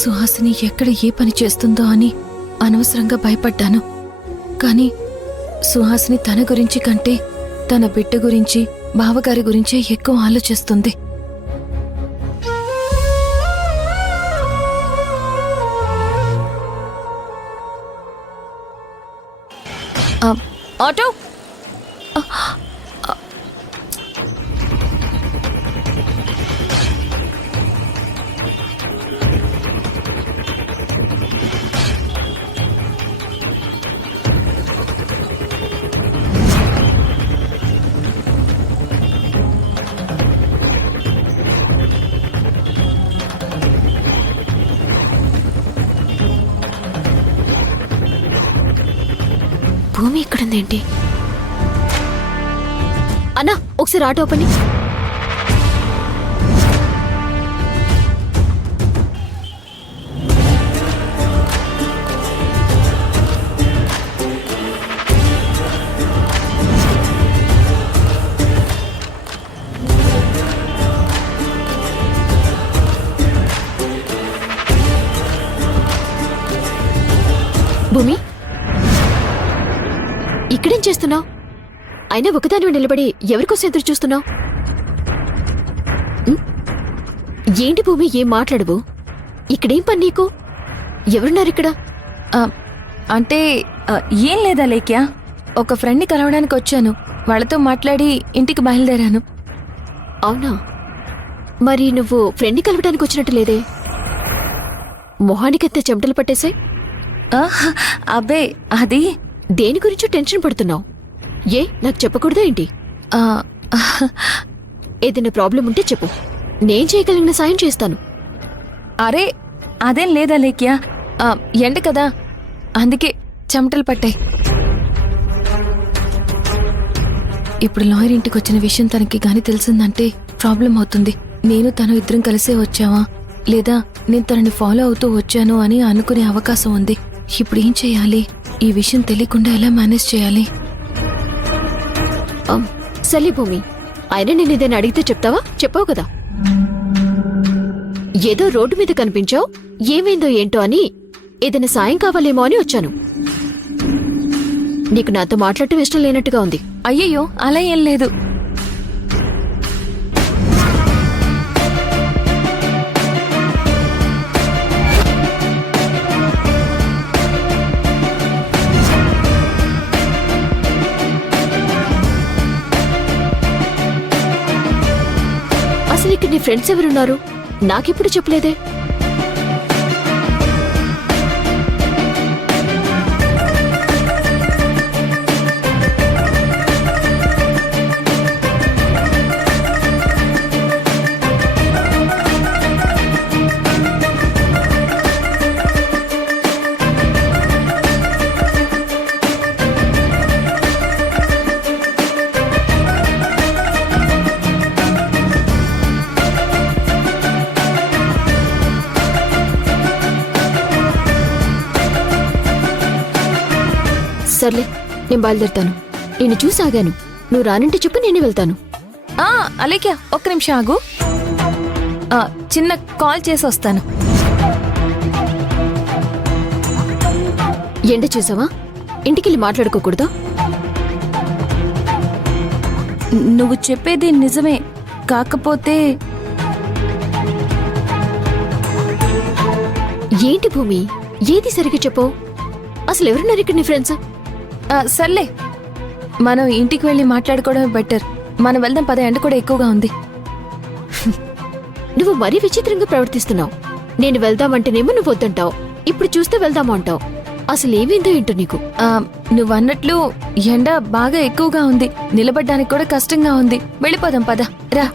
సుహాసిని ఎక్కడ ఏ పని చేస్తుందో అని అనవసరంగా భయపడ్డాను. కానీ సుహాసిని తన గురించి కంటే తన బిడ్డ గురించి, బావగారి గురించే ఎక్కువ ఆలోచిస్తుంది. ఆటో! భూమి ఇక్కడుందేంటి? అన్నా, ఒకసారి ఆటో ఓపెన్. భూమి, ఇక్కడేం చేస్తున్నావు? అయినా ఒకదానివి నిలబడి ఎవరికోసం ఎదురు చూస్తున్నావు? ఏంటి భూమి, ఏం మాట్లాడవు? ఇక్కడేం పని నీకు? ఎవరున్నారిక్కడ? అంటే ఏం లేదా లేక్యా, ఒక ఫ్రెండ్ని కలవడానికి వచ్చాను. వాళ్ళతో మాట్లాడి ఇంటికి బయలుదేరాను. అవునా? మరి నువ్వు ఫ్రెండ్ని కలవడానికి వచ్చినట్టు లేదే? మొహానికెత్తే చెమటలు పట్టేశాయి. అబ్బే, అది దేని గురించో టెన్షన్ పడుతున్నావు. ఏ, నాకు చెప్పకూడదా ఏంటి? ఏదైనా ప్రాబ్లం ఉంటే చెప్పు, నేను చేయగలిగిన సాయం చేస్తాను. అరే, అదేం లేదా లేక్యా, ఎండ కదా, అందుకే చెమటలు పట్టాయి. ఇప్పుడు లాయర్ ఇంటికి వచ్చిన విషయం తనకి గాని తెలిసిందంటే ప్రాబ్లం అవుతుంది. నేను తను ఇద్దరం కలిసే వచ్చావా లేదా నేను తనని ఫాలో అవుతూ వచ్చాను అని అనుకునే అవకాశం ఉంది. ఇప్పుడు ఏం చేయాలి? ఈ విషయం తెలియకుండా ఎలా మేనేజ్ చేయాలి? సరే భూమి, అయినా నేను ఇదేనా అడిగితే చెప్తావా? చెప్పావు కదా. ఏదో రోడ్డు మీద కనిపించావు, ఏమైందో ఏంటో అని ఏదైనా సాయం కావాలేమో అని వచ్చాను. నీకు నాతో మాట్లాడటం ఇష్టం లేనట్టుగా ఉంది. అయ్యయ్యో, అలా ఏం లేదు. అసలు ఇక్కడ నీ ఫ్రెండ్స్ ఎవరున్నారు? నాకెప్పుడు చెప్పలేదే. సర్లే, నేను బయలుదేరుతాను. నిన్ను చూసాగాను, నువ్వు రానంటే చెప్పు, నేనే వెళ్తాను. అలేక్యా, ఒక్క నిమిషం ఆగు. చిన్న కాల్ చేసి వస్తాను. ఎండ చూసావా? ఇంటికెళ్ళి మాట్లాడుకోకూడదా? నువ్వు చెప్పేది నిజమే, కాకపోతే ఏంటి భూమి, ఏది సరిగ్గా చెప్పు. అసలు ఎవరున్నారు ఇక్కడ నీ ఫ్రెండ్స్? సర్లే, మనం ఇంటికి వెళ్ళి మాట్లాడుకోవడమే బెటర్. మనం వెళ్దాం పద, ఎండ కూడా ఎక్కువగా ఉంది. నువ్వు మరీ విచిత్రంగా ప్రవర్తిస్తున్నావు. నేను వెళ్దామంటేనేమో నువ్వు వద్దంటావు, ఇప్పుడు చూస్తే వెళ్దాము అంటావు. అసలు ఏమైందో ఏంటో నీకు. నువ్వన్నట్లు ఎండ బాగా ఎక్కువగా ఉంది, నిలబడ్డానికి కూడా కష్టంగా ఉంది. వెళ్ళిపోదాం పద, రా.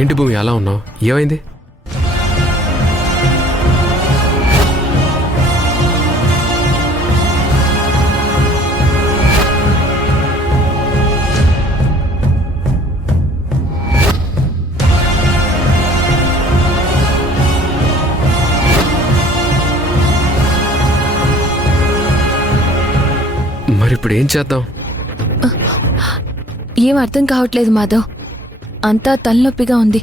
ఏంటి భూమి అలా ఉన్నావు? ఏమైంది? ఇప్పుడు ఏం చేద్దాం? ఏం అర్థం కావట్లేదు మాధవ్. అంతా తలనొప్పిగా ఉంది.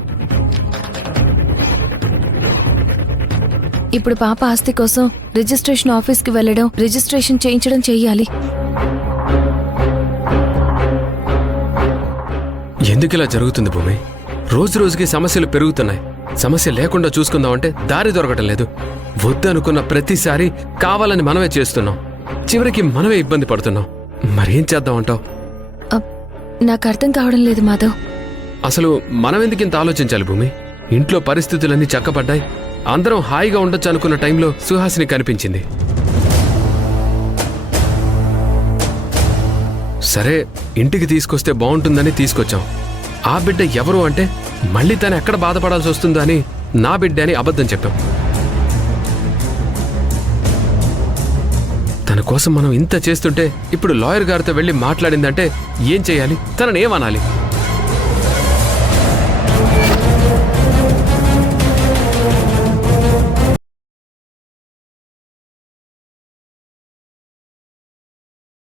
ఇప్పుడు పాప ఆస్తి కోసం రిజిస్ట్రేషన్ ఆఫీస్కి వెళ్ళడం, రిజిస్ట్రేషన్ చేయించడం చెయ్యాలి. ఎందుకు ఇలా జరుగుతుంది భూమి? రోజు రోజుకి సమస్యలు పెరుగుతున్నాయి. సమస్య లేకుండా చూసుకుందామంటే దారి దొరకటం లేదు. వద్దనుకున్న ప్రతిసారి కావాలని మనమే చేస్తున్నాం. చివరికి మనమే ఇబ్బంది పడుతున్నాం. మరేం చేద్దామంటావు? నాకు అర్థం కావడం లేదు మాధవ్. అసలు మనం ఎందుకు ఇంత ఆలోచించాలి భూమి? ఇంట్లో పరిస్థితులన్నీ చక్కబడ్డాయి. అందరం హాయిగా ఉండొచ్చు అనుకున్న టైంలో సుహాసిని కనిపించింది. సరే, ఇంటికి తీసుకొస్తే బాగుంటుందని తీసుకొచ్చాం. ఆ బిడ్డ ఎవరు అంటే మళ్ళీ తను ఎక్కడ బాధపడాల్సి వస్తుందో అని నా బిడ్డ అని అబద్ధం చెప్పాం. తన కోసం మనం ఇంత చేస్తుంటే ఇప్పుడు లాయర్ గారితో వెళ్ళి మాట్లాడిందంటే ఏం చేయాలి? తనని ఏమనాలి?